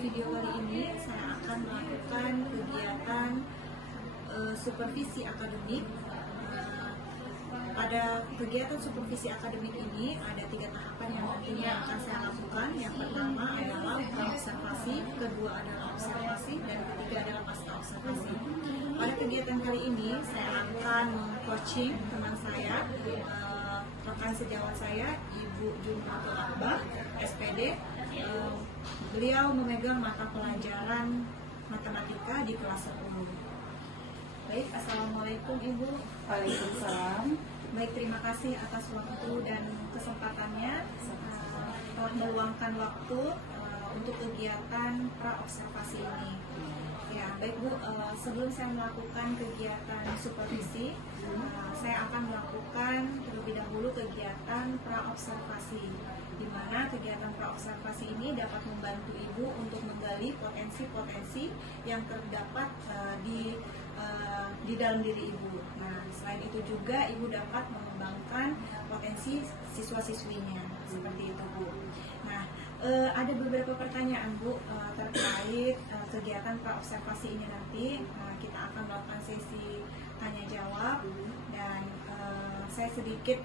video kali ini saya akan melakukan kegiatan supervisi akademik. Pada kegiatan supervisi akademik ini ada 3 tahapan yang nantinya akan saya lakukan. Yang pertama adalah observasi, kedua adalah observasi, dan ketiga adalah pasca observasi. Pada kegiatan kali ini saya akan meng-coaching teman saya, rekan sejawat saya, Ibu Jumatul Akbar, SPD. Beliau memegang mata pelajaran matematika di kelas 10. Baik, Assalamualaikum Ibu. Waalaikumsalam. Baik, terima kasih atas waktu dan kesempatannya telah meluangkan waktu untuk kegiatan pra-observasi ini. Ya, baik Bu, sebelum saya melakukan kegiatan supervisi, saya akan melakukan terlebih dahulu kegiatan pra-observasi, di mana kegiatan pra-observasi ini dapat membantu Ibu untuk menggali potensi-potensi yang terdapat di dalam diri Ibu. Nah, selain itu juga Ibu dapat mengembangkan potensi siswa-siswinya, seperti itu Bu. Nah, ada beberapa pertanyaan Bu terkait kegiatan pra-observasi ini nanti. Kita akan melakukan sesi tanya jawab dan saya sedikit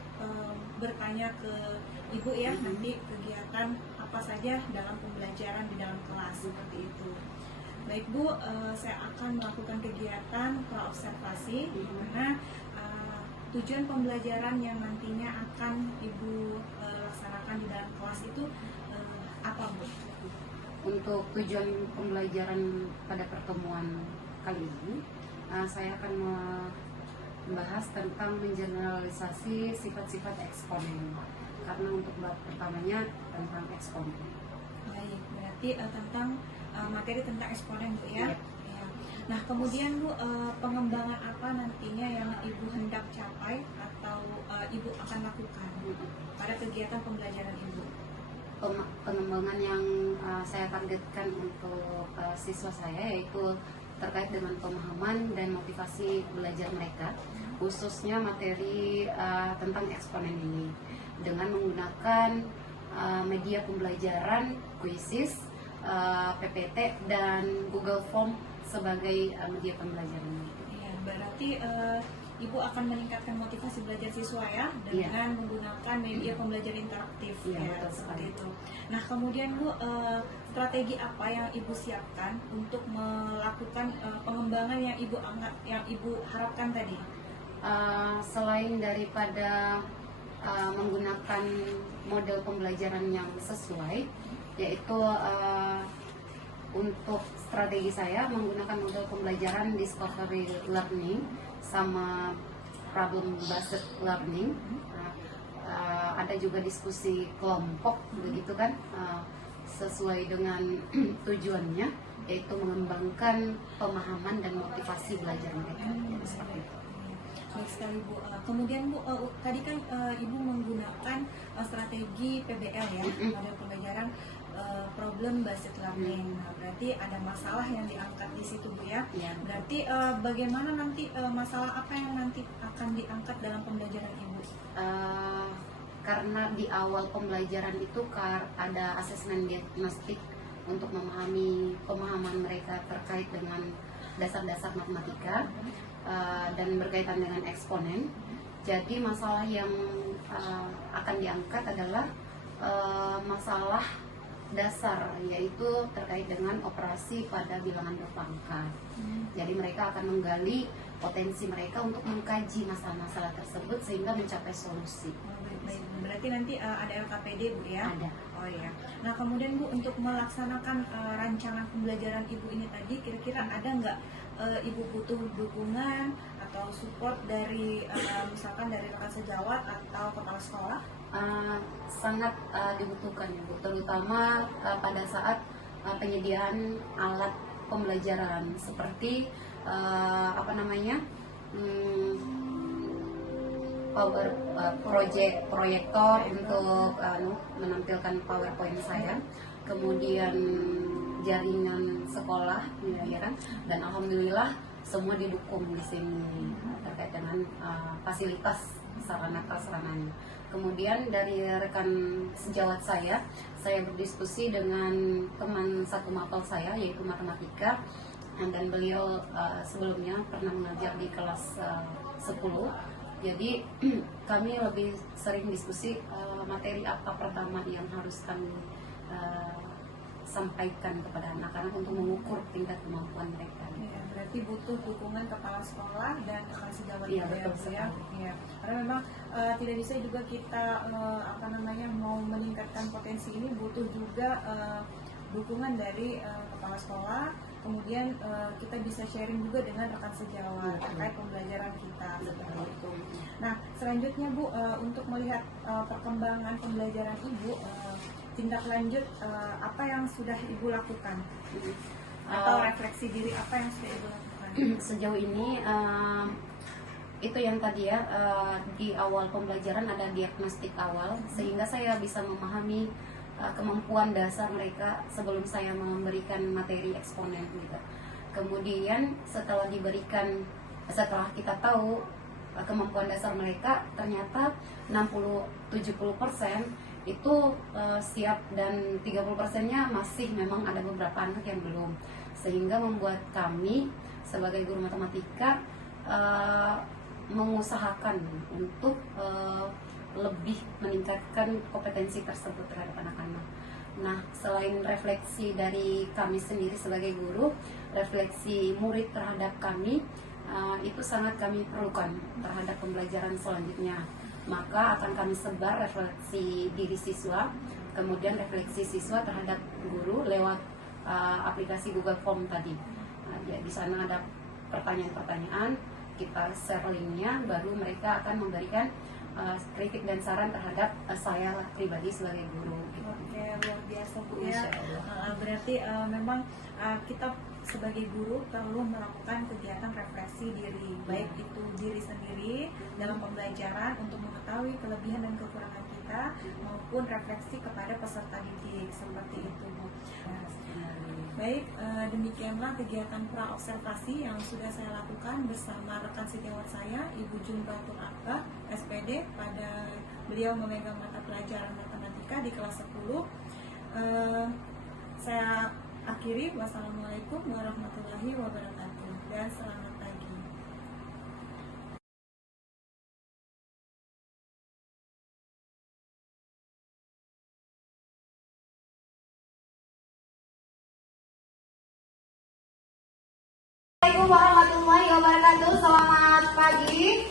bertanya ke Ibu ya, nanti kegiatan apa saja dalam pembelajaran di dalam kelas, seperti itu. Baik Bu, saya akan melakukan kegiatan pra-observasi di mana tujuan pembelajaran yang nantinya akan Ibu laksanakan di dalam kelas itu apa Bu? Untuk tujuan pembelajaran pada pertemuan kali ini, saya akan membahas tentang mengeneralisasi sifat-sifat eksponen. Karena untuk bab pertamanya tentang eksponen. Baik, berarti tentang materi tentang eksponen Bu ya. Yep. Ya. Nah, kemudian Bu, pengembangan apa nantinya yang Ibu hendak capai atau Ibu akan lakukan pada kegiatan pembelajaran Ibu? Pengembangan yang saya targetkan untuk siswa saya yaitu terkait dengan pemahaman dan motivasi belajar mereka, khususnya materi tentang eksponen ini, dengan menggunakan media pembelajaran, Quizzes, PPT, dan Google Form sebagai media pembelajaran. Ya, berarti Ibu akan meningkatkan motivasi belajar siswa ya dengan menggunakan media pembelajaran interaktif ya, seperti itu. Nah, kemudian Bu, strategi apa yang Ibu siapkan untuk melakukan pengembangan yang Ibu harapkan tadi? Selain daripada menggunakan model pembelajaran yang sesuai, yaitu untuk strategi saya menggunakan model pembelajaran discovery learning sama problem based learning. Ada juga diskusi kelompok begitu kan, sesuai dengan tujuannya, yaitu mengembangkan pemahaman dan motivasi belajar mereka. Jadi seperti itu. Baik sekali Bu. Kemudian Bu, tadi kan Ibu menggunakan strategi PBL ya, model pembelajaran problem based learning. Nah, berarti ada masalah yang diangkat di situ Bu ya. Berarti bagaimana nanti masalah apa yang nanti akan diangkat dalam pembelajaran Ibu? Karena di awal pembelajaran itu ada asesmen diagnostik untuk memahami pemahaman mereka terkait dengan dasar-dasar matematika dan berkaitan dengan eksponen. Jadi masalah yang akan diangkat adalah masalah dasar, yaitu terkait dengan operasi pada bilangan berpangkat. Jadi mereka akan menggali potensi mereka untuk mengkaji masalah-masalah tersebut sehingga mencapai solusi. Baik. Berarti nanti ada LKPD Bu ya? Ada. Oh ya. Nah, kemudian Bu, untuk melaksanakan rancangan pembelajaran Ibu ini tadi, kira-kira ada nggak Ibu butuh dukungan atau support dari misalkan dari rekan sejawat atau kepala sekolah? Sangat dibutuhkan ya Bu, terutama pada saat penyediaan alat pembelajaran seperti proyektor untuk menampilkan PowerPoint saya, kemudian jaringan sekolah, ya kan, dan alhamdulillah semua didukung di sini terkait dengan fasilitas sarana prasarananya. Kemudian dari rekan sejawat saya berdiskusi dengan teman satu mapel saya, yaitu matematika. Dan beliau sebelumnya pernah mengajar di kelas 10. Jadi kami lebih sering diskusi materi apa pertama yang harus kami sampaikan kepada anak-anak untuk mengukur tingkat kemampuan mereka. Ya, berarti butuh dukungan kepala sekolah dan kepala sejawat Iya, juga ya, betul Bu, ya. sekali. Ya. Karena memang tidak bisa juga kita mau meningkatkan potensi ini, butuh juga dukungan dari kepala sekolah. Kemudian kita bisa sharing juga dengan rekan sejawat terkait pembelajaran kita seperti itu. Nah, selanjutnya Bu, untuk melihat perkembangan pembelajaran Ibu, tindak lanjut apa yang sudah Ibu lakukan? Atau refleksi diri apa yang sudah Ibu lakukan? Sejauh ini itu yang tadi ya, di awal pembelajaran ada diagnostik awal, sehingga saya bisa memahami kemampuan dasar mereka sebelum saya memberikan materi eksponen gitu. Kemudian setelah kita tahu kemampuan dasar mereka, ternyata 60-70% itu siap, dan 30%-nya masih memang ada beberapa anak yang belum, sehingga membuat kami sebagai guru matematika mengusahakan untuk lebih meningkatkan kompetensi tersebut terhadap anak-anak. Nah, selain refleksi dari kami sendiri sebagai guru, refleksi murid terhadap kami itu sangat kami perlukan terhadap pembelajaran selanjutnya. Maka akan kami sebar refleksi diri siswa, kemudian refleksi siswa terhadap guru lewat aplikasi Google Form tadi. Ya, di sana ada pertanyaan-pertanyaan, kita share linknya, baru mereka akan memberikan kritik dan saran terhadap saya pribadi sebagai guru. Oke, luar biasa Bu ya. Insya Allah. Berarti memang kita sebagai guru perlu melakukan kegiatan refleksi diri, baik itu diri sendiri dalam pembelajaran untuk mengetahui kelebihan dan kekurangan kita, maupun refleksi kepada peserta didik, seperti itu Bu. Baik, demikianlah kegiatan pra-observasi yang sudah saya lakukan bersama rekan sejawat saya, Ibu Jumbatul Akbar, SPD, pada beliau memegang mata pelajaran matematika di kelas 10. Saya akhiri, wassalamualaikum warahmatullahi wabarakatuh, dan selamat pagi. Assalamualaikum warahmatullahi wabarakatuh. Selamat pagi.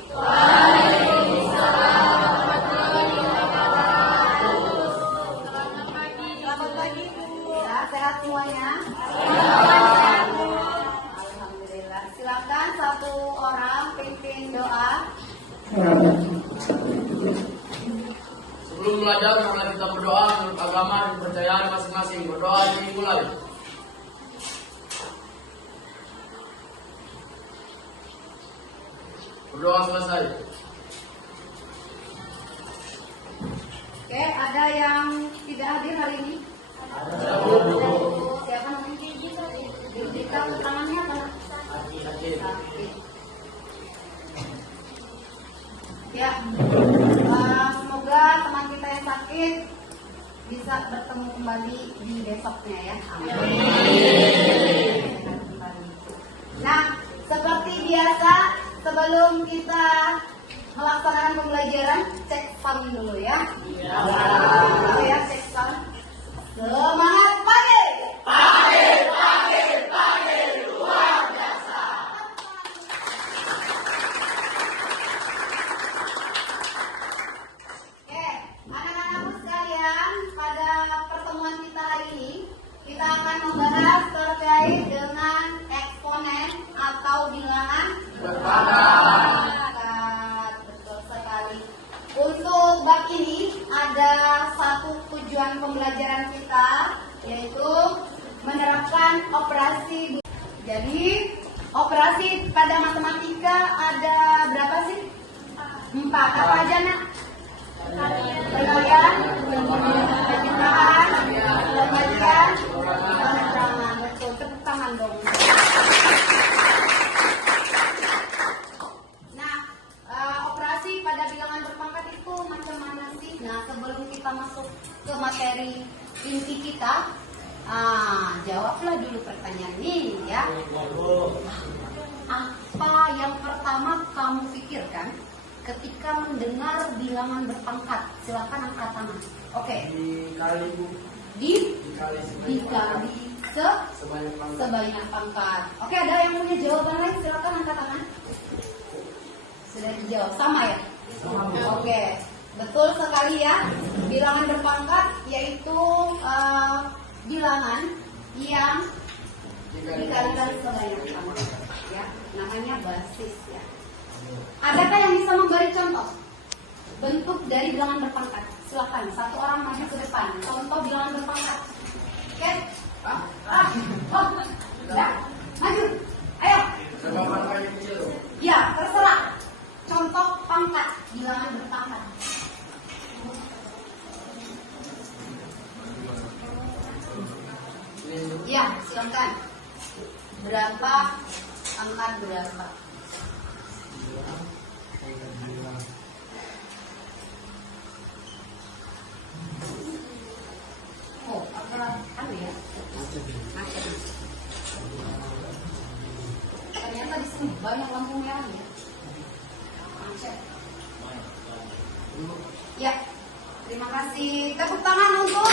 Selamat pagi Bu. Ya, sehat semuanya. Alhamdulillah. Silakan satu orang pimpin doa. Sebelum belajar, mari kita berdoa menurut agama dan kepercayaan masing-masing. Berdoa dimulai. Berdoa selesai. Oke, ada yang tidak hadir hari ini? Ada. Siapa namanya? Yudhika, tangannya apa? Sakit. Ya, semoga teman kita yang sakit bisa bertemu kembali di besoknya ya. Nah, seperti biasa, sebelum kita melaksanakan pembelajaran, cek sound dulu ya. Ya, cek sound. Semangat pagi. Luar biasa. Oke, anak-anakku sekalian, pada pertemuan kita hari ini, kita akan membahas terkait dengan eksponen atau bilangan berpangkat. Betul sekali. Untuk bab ini ada satu tujuan pembelajaran kita, yaitu menerapkan operasi. Jadi operasi pada matematika ada berapa sih? 4. Apa aja nak? Penilaian, penciptaan, penyajian, pengeterangan. Betul, tepuk tangan dong. Nah, operasi pada bilangan berpangkat itu macam mana sih? Nah, sebelum kita masuk ke materi inti kita, jawablah dulu pertanyaan ini ya. Apa yang pertama kamu pikirkan ketika mendengar bilangan berpangkat? Silakan angkat tangan. Oke. Dikali Bu. Dikali sebanyak pangkat. Oke, ada yang punya jawaban lain? Silakan angkat tangan. Sudah dijawab sama ya? Oke, betul sekali ya. Bilangan berpangkat yaitu bilangan yang dikalikan sebanyak pangkat. Ya, namanya basis ya. Adakah yang bisa memberi contoh bentuk dari bilangan berpangkat? Silakan, satu orang maju ke depan. Contoh bilangan berpangkat. Oke? Ya, maju. Ayo. Sama pangkat kecil. Ya, terserah. Contoh pangkat, bilangan berpangkat. Ya, silakan. Berapa angkat berapa? Oh, apa ya? Macet. Ternyata di sini banyak lampu merah ya. Macet. Ya, terima kasih. Tepuk tangan untuk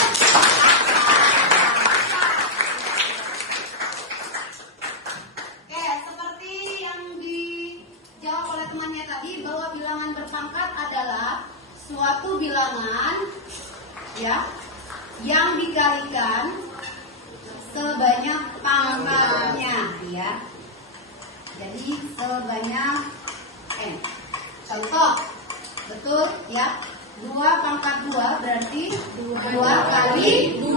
Oke, seperti yang dijawab oleh temannya tadi bahwa bilangan berpangkat adalah suatu bilangan ya yang dikalikan sebanyak pangkatnya ya. Jadi sebanyak n. Contoh, betul ya. 2 pangkat 2 berarti 2 kali 2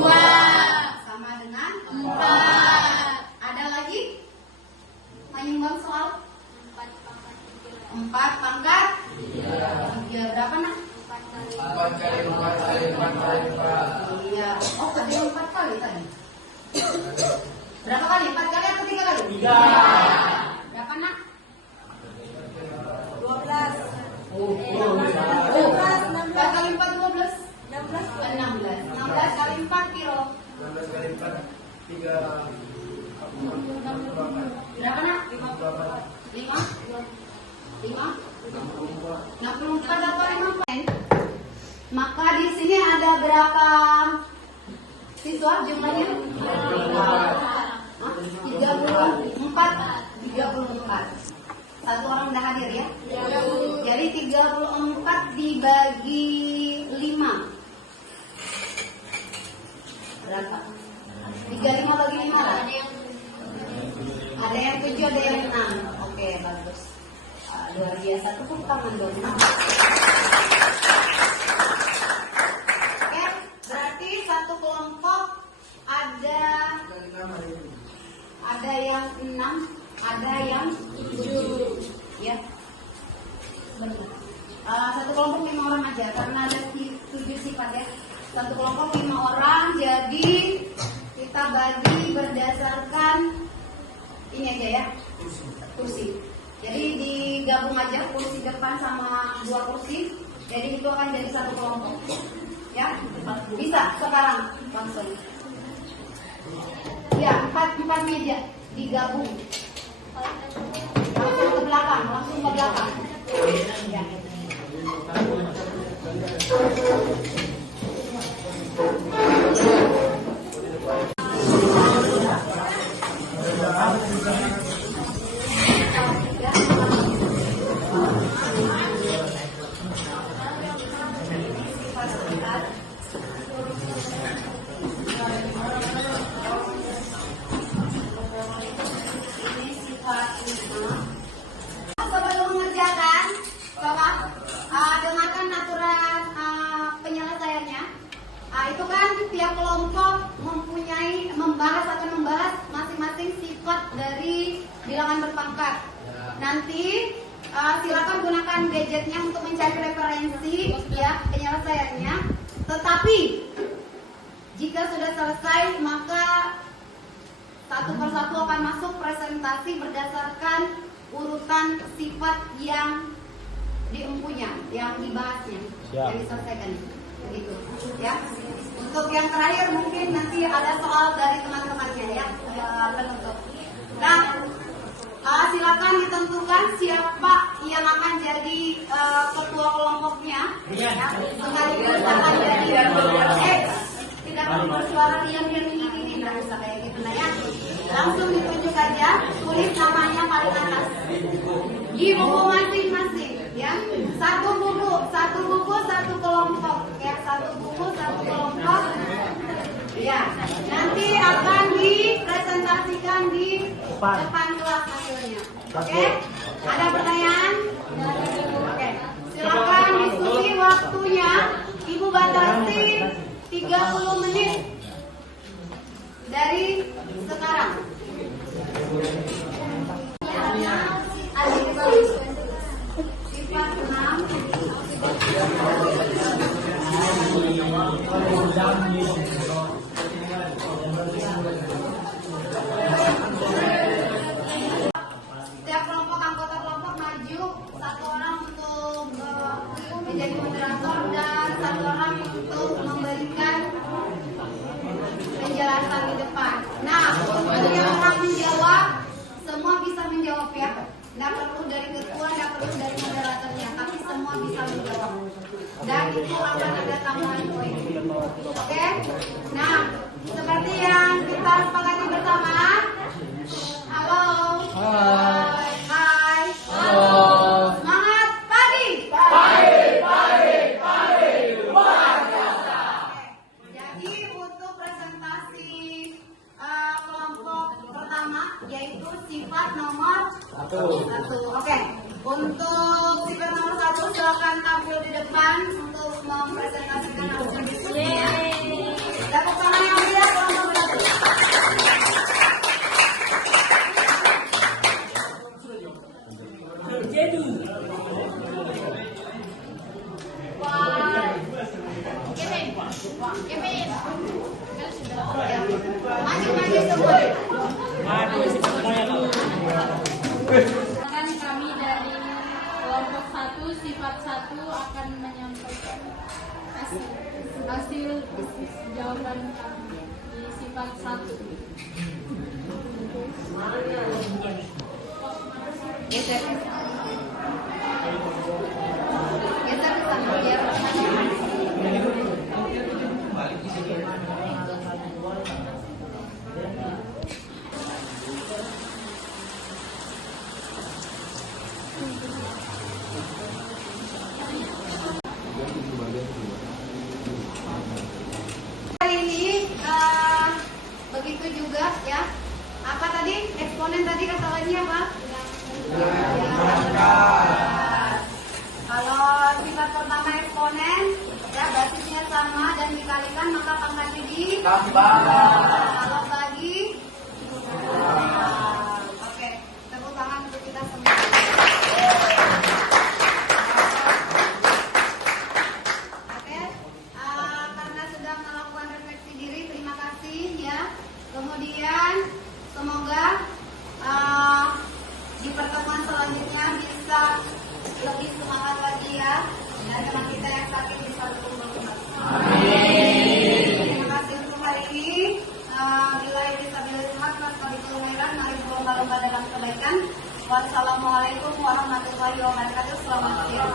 sama dengan 4. Ada lagi? Menyumbang soal? 4 pangkat 3. Berapa nak? 4 kali 4 kali 4 kali 4. Iya. Oh, ada yang 4 kali tadi. Berapa kali? 4 kali atau 3 kali? 3. Berapa nak? 12. Oh, 4 kali 4 12. 16 kali 4 kilo. 16 kali 4 3. Berapa nak? 5? 64 atau 5? Maka di sini ada berapa siswa jumlahnya? 34. Satu orang udah hadir ya? Jadi 34 dibagi 5. Berapa? 35 bagi 5 lah. Ada yang 7, ada yang 6. Oke, bagus. Luar biasa, tepuk tangan dong. Oke, berarti satu kelompok ada yang 6, ada yang 7. Ya. Benar. Satu kelompok 5 orang aja karena ada 7 sifat ya. Satu kelompok 5 orang, jadi kita bagi berdasarkan ini aja ya, kursi. Jadi digabung aja kursi depan sama 2 kursi. Jadi itu akan jadi satu kelompok. Ya, bisa sekarang langsung. Ya, 4 meja digabung. Langsung ke belakang. Ya. Sebelum mengerjakan, Bapak, dengarkan aturan penyelesaiannya. Itu kan tiap kelompok akan membahas masing-masing sifat dari bilangan berpangkat. Nanti silakan gunakan gadgetnya untuk mencari referensi ya penyelesaiannya. Tetapi jika sudah selesai maka satu persatu akan masuk presentasi berdasarkan urutan sifat yang diempunya, yang dibahasnya, yang diselesaikan. Begitu, ya. Untuk yang terakhir mungkin nanti ada soal dari teman-temannya ya. Sekaligus akan jadi tidak perlu bersuara diam-diam ini nggak usah kayak gitu nah ya. Langsung ditunjuk aja, tulis namanya paling atas di buku masing-masing ya. Satu buku satu kelompok ya, satu buku satu kelompok ya. Nanti akan dipresentasikan di depan kelas hasilnya. Oke? Ada pertanyaan? Oke. Silakan diskusi, waktunya Ibu batasi 30 menit dari sekarang. Sifat 6. Setiap kelompok anggota kelompok maju, satu orang untuk menjadi moderator dan satu orang untuk memberikan penjelasan di depan. Nah, untuk yang orang menjawab, semua bisa menjawab ya. Tidak perlu dari ketua, tidak perlu dari moderatornya, tapi semua bisa menjawab. Dan itu akan ada tambahan poin. Oke? Nah, seperti yang kita sepakati bersama. Halo. Hai. Hai. Halo. Semangat pagi. Luar biasa. Jadi untuk presentasi kelompok pertama yaitu sifat nomor 1. Oke. Untuk sifat nomor 1 silakan tampil di depan untuk mempresentasikan hasil diskusinya. Tepuk tangan yang meriah kelompok 1. Maju semua. Kan kami dari kelompok 1 sifat 1 akan menyampaikan hasil jawaban kami di sifat 1. Geser ke sana biar kali ini begitu juga ya. Apa tadi eksponen tadi kata lainnya apa? Kalau sifat pertama eksponen ya basisnya sama dan dikalikan maka pangkatnya Tambah. kalau bagi oke, tepuk tangan untuk kita semua. Oke, karena sudah melakukan refleksi diri, terima kasih ya. Kemudian semoga di pertemuan selanjutnya bisa lebih semangat lagi ya, dan teman kita yang sakit bisa berkumpul kembali. Terima kasih untuk hari ini. Bila disabilitas kami kelainan, mari berlomba-lomba dalam kebaikan. Wassalamualaikum warahmatullahi wabarakatuh. Selamat siang.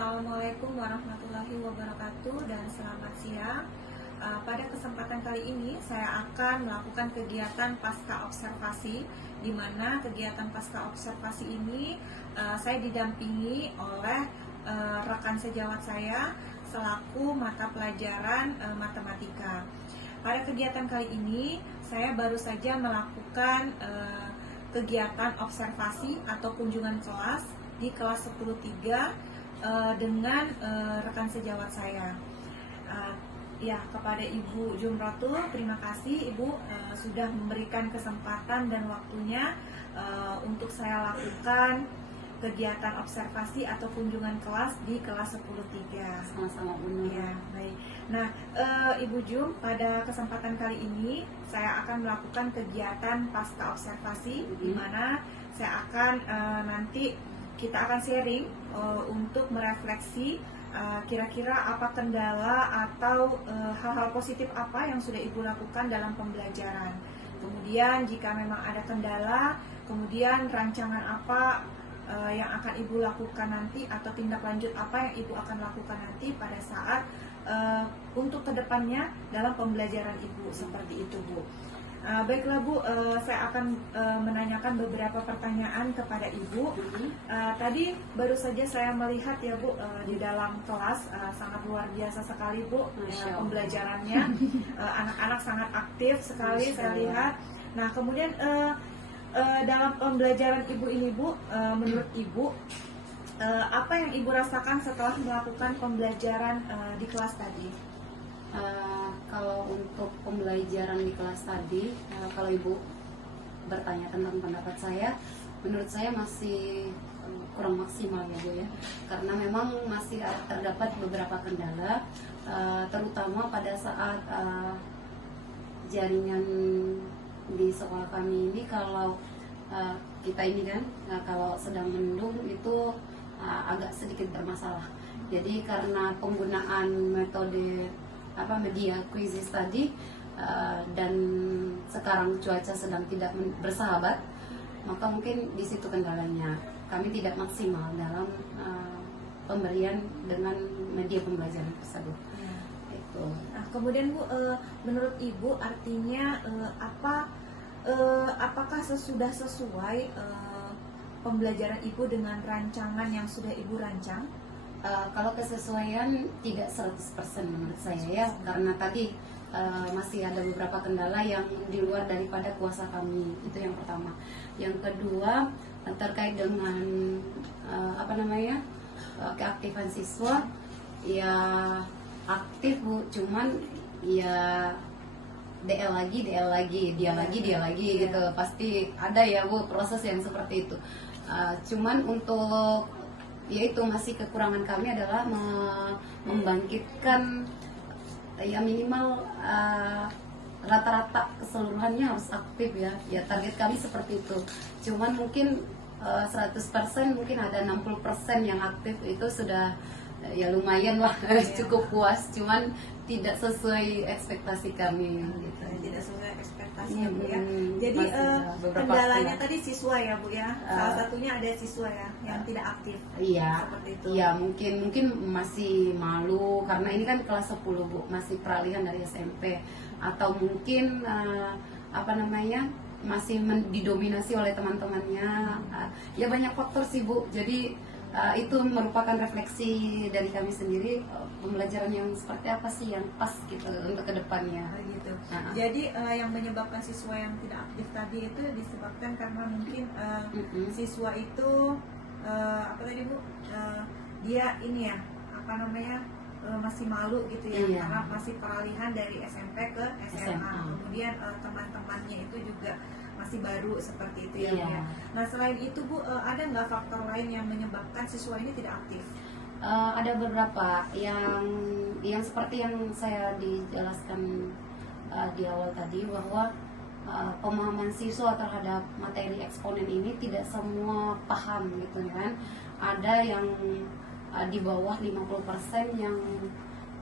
Assalamualaikum warahmatullahi wabarakatuh dan selamat siang. Pada kesempatan kali ini saya akan melakukan kegiatan pasca observasi, di mana kegiatan pasca observasi ini saya didampingi oleh rekan sejawat saya selaku mata pelajaran matematika. Pada kegiatan kali ini saya baru saja melakukan kegiatan observasi atau kunjungan kelas di kelas 10-3 dengan rekan sejawat saya. Ya, kepada Ibu Jumratul, terima kasih Ibu sudah memberikan kesempatan dan waktunya untuk saya lakukan kegiatan observasi atau kunjungan kelas di kelas 10-3. Sama-sama Bunda. Ya, baik. Nah, Ibu Jum, pada kesempatan kali ini saya akan melakukan kegiatan pasca observasi, di mana saya akan nanti kita akan sharing untuk merefleksi kira-kira apa kendala atau hal-hal positif apa yang sudah Ibu lakukan dalam pembelajaran. Kemudian jika memang ada kendala, kemudian rancangan apa yang akan Ibu lakukan nanti atau tindak lanjut apa yang Ibu akan lakukan nanti pada saat untuk kedepannya dalam pembelajaran Ibu, seperti itu Bu. Baiklah Bu, saya akan menanyakan beberapa pertanyaan kepada Ibu. Tadi baru saja saya melihat ya Bu, di dalam kelas sangat luar biasa sekali Bu pembelajarannya. Anak-anak sangat aktif sekali saya lihat. Nah kemudian dalam pembelajaran Ibu ini Bu, menurut Ibu apa yang Ibu rasakan setelah melakukan pembelajaran di kelas tadi? Kalau untuk pembelajaran di kelas tadi, kalau Ibu bertanya tentang pendapat saya, menurut saya masih kurang maksimal ya Bu ya, karena memang masih terdapat beberapa kendala, terutama pada saat jaringan di sekolah kami ini. Kalau kita ini kan, kalau sedang mendung itu agak sedikit bermasalah. Jadi karena penggunaan metode media quizzes tadi, dan sekarang cuaca sedang tidak bersahabat, maka mungkin di situ kendalanya. Kami tidak maksimal dalam pemberian dengan media pembelajaran tersebut. Itu. Nah, kemudian Bu, menurut Ibu artinya apakah sudah sesuai pembelajaran Ibu dengan rancangan yang sudah Ibu rancang? Kalau kesesuaian tidak 100% menurut saya ya, karena tadi masih ada beberapa kendala yang di luar daripada kuasa kami. Itu yang pertama. Yang kedua, terkait dengan keaktifan siswa, ya aktif Bu, cuman ya DL lagi, dia lagi gitu. Pasti ada ya Bu proses yang seperti itu. Cuman untuk yaitu masih kekurangan kami adalah membangkitkan ya minimal rata-rata keseluruhannya harus aktif ya. Ya target kami seperti itu. Cuman mungkin 100% mungkin ada 60% yang aktif, itu sudah ya lumayan lah, cukup puas. Cuman tidak sesuai ekspektasi kami gitu. Tidak sesuai ekspektasi ya Bu ya. Jadi kendalanya tadi siswa ya Bu ya. Salah satunya ada siswa ya yang tidak aktif. Iya. Seperti itu. Iya, mungkin masih malu karena ini kan kelas 10 Bu, masih peralihan dari SMP, atau mungkin masih didominasi oleh teman-temannya. Ya banyak faktor sih Bu. Jadi itu merupakan refleksi dari kami sendiri, pembelajaran yang seperti apa sih yang pas gitu untuk kedepannya. Gitu. Jadi yang menyebabkan siswa yang tidak aktif tadi itu disebabkan karena mungkin siswa itu dia ini ya masih malu gitu ya, Iya. karena masih peralihan dari SMP ke SMA. Kemudian teman-temannya itu juga masih baru seperti itu ya Bu ya. Nah selain itu Bu, ada nggak faktor lain yang menyebabkan siswa ini tidak aktif? Ada beberapa yang seperti yang saya dijelaskan di awal tadi, bahwa pemahaman siswa terhadap materi eksponen ini tidak semua paham gitu kan. Ada yang di bawah 50% yang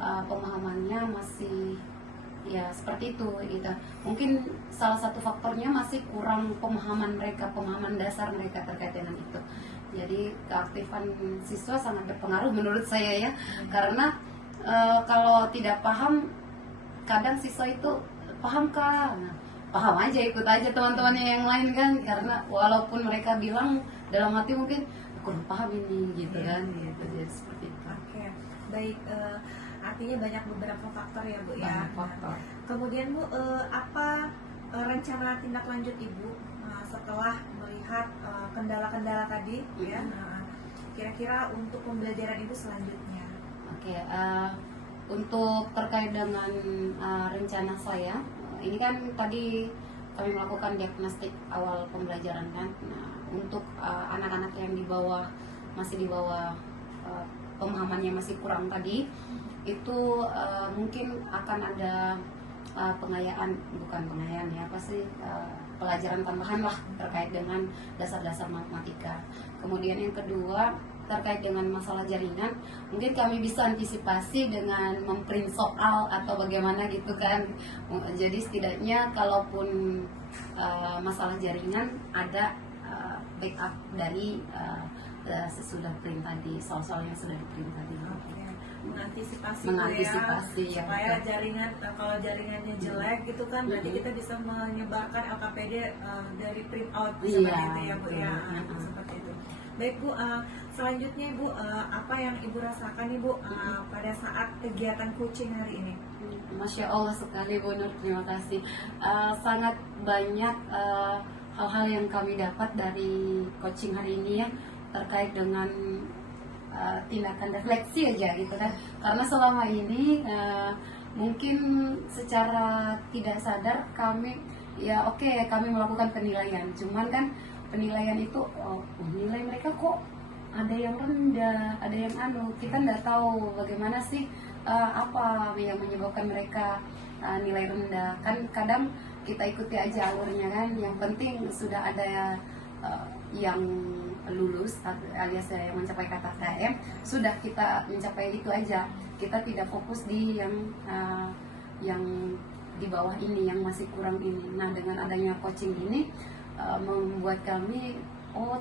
pemahamannya masih ya seperti itu gitu. Mungkin salah satu faktornya masih kurang pemahaman dasar mereka terkait dengan itu. Jadi keaktifan siswa sangat berpengaruh menurut saya ya, karena kalau tidak paham, kadang siswa itu pahamkah? Nah, paham aja, ikut aja teman-temannya yang lain kan, karena walaupun mereka bilang dalam hati mungkin kurang paham ini gitu kan, gitu. Jadi seperti itu. Oke, baik. Artinya banyak beberapa faktor ya Bu ya. Banyak faktor. Kemudian Bu, apa rencana tindak lanjut Ibu setelah melihat kendala-kendala tadi ya? Kira-kira untuk pembelajaran Ibu selanjutnya? Oke, untuk terkait dengan rencana saya, ini kan tadi kami melakukan diagnostik awal pembelajaran kan. Nah, untuk anak-anak yang masih di bawah pemahamannya masih kurang tadi, itu mungkin akan ada bukan pengayaan ya, apa sih, pelajaran tambahan lah terkait dengan dasar-dasar matematika. Kemudian yang kedua terkait dengan masalah jaringan, mungkin kami bisa antisipasi dengan memprint soal atau bagaimana gitu kan. Jadi setidaknya kalaupun masalah jaringan ada backup dari sesudah print tadi, soal-soal yang sudah di-print tadi. Mengantisipasi, Mengantisipasi, ya, ya, supaya betul. jaringan, kalau jaringannya jelek gitu kan, berarti kita bisa menyebarkan LKPD dari print out seperti Iya, itu ya Bu ya. betul. Seperti itu. Baik Bu, selanjutnya Bu, apa yang Ibu rasakan nih Bu pada saat kegiatan coaching hari ini? Masya Allah sekali Bu Nur, terima kasih. Sangat banyak hal-hal yang kami dapat dari coaching hari ini ya, terkait dengan tindakan refleksi aja gitu kan. Karena selama ini mungkin secara tidak sadar kami ya kami melakukan penilaian, cuman kan penilaian itu nilai mereka kok ada yang rendah, ada yang kita nggak tahu bagaimana sih apa yang menyebabkan mereka nilai rendah. Kan kadang kita ikuti aja alurnya kan, yang penting sudah ada yang lulus alias yang mencapai kata KM, sudah kita mencapai itu aja. Kita tidak fokus di yang di bawah ini, yang masih kurang ini. Nah, dengan adanya coaching ini membuat kami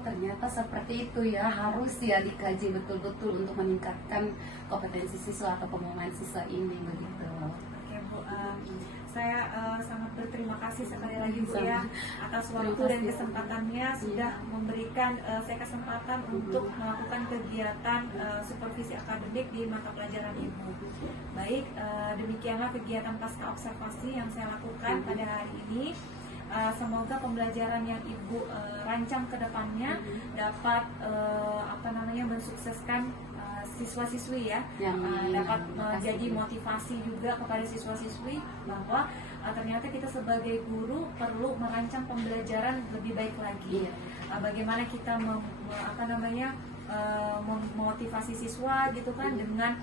ternyata seperti itu ya, harus ya dikaji betul-betul untuk meningkatkan kompetensi siswa atau pemahaman siswa ini begitu. Oke Bu, saya sangat berterima kasih sekali lagi Bu ya atas waktu Terima dan kasih. kesempatannya sudah memberikan saya kesempatan untuk melakukan kegiatan supervisi akademik di mata pelajaran Ibu. Baik, demikianlah kegiatan pasca observasi yang saya lakukan pada hari ini. Semoga pembelajaran yang Ibu rancang ke depannya dapat mensukseskan siswa-siswi ya, dapat menjadi motivasi juga kepada siswa-siswi bahwa ternyata kita sebagai guru perlu merancang pembelajaran lebih baik lagi. Bagaimana kita memotivasi siswa gitu kan dengan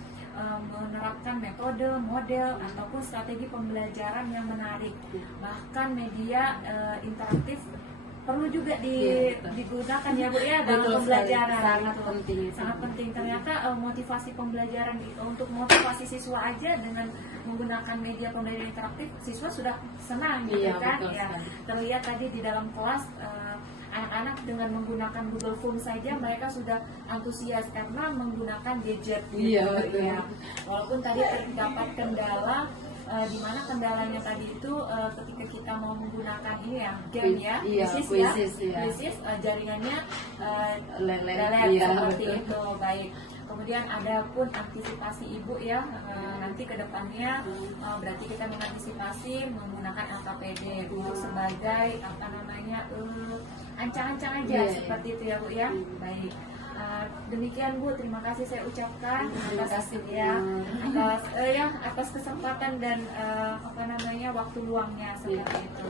menerapkan metode, model ataupun strategi pembelajaran yang menarik. Bahkan media interaktif perlu juga digunakan ya Bu ya dalam Betul pembelajaran. sekali. Sangat gitu. penting itu. Sangat penting. Ternyata motivasi pembelajaran untuk motivasi siswa aja dengan menggunakan media pembelajaran interaktif, siswa sudah senang gitu kan. Betul Ya, sekali. terlihat tadi di dalam kelas anak-anak dengan menggunakan Google Form saja mereka sudah antusias karena menggunakan gadget gitu. Iya, betul. Ya. Walaupun tadi terdapat kendala di mana kendalanya tadi itu ketika kita mau menggunakan ini ya game ya, quizzes, jaringannya lelet iya, seperti betul. itu. Baik. Kemudian ada pun antisipasi Ibu ya, nanti ke depannya berarti kita mengantisipasi menggunakan LKPD untuk sebagai ancang-ancang aja seperti itu ya Bu ya. Baik. Demikian Bu, terima kasih saya ucapkan atas kesempatan dan waktu luangnya seperti itu.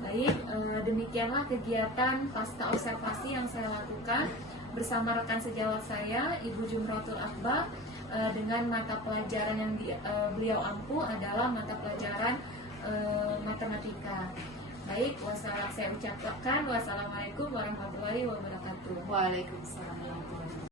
Baik, demikianlah kegiatan pasca observasi yang saya lakukan bersama rekan sejawat saya, Ibu Jumratul Akbar, dengan mata pelajaran yang beliau ampu adalah mata pelajaran matematika. Baik, saya ucapkan wassalamualaikum warahmatullahi wabarakatuh. Waalaikumsalam warahmatullahi wabarakatuh.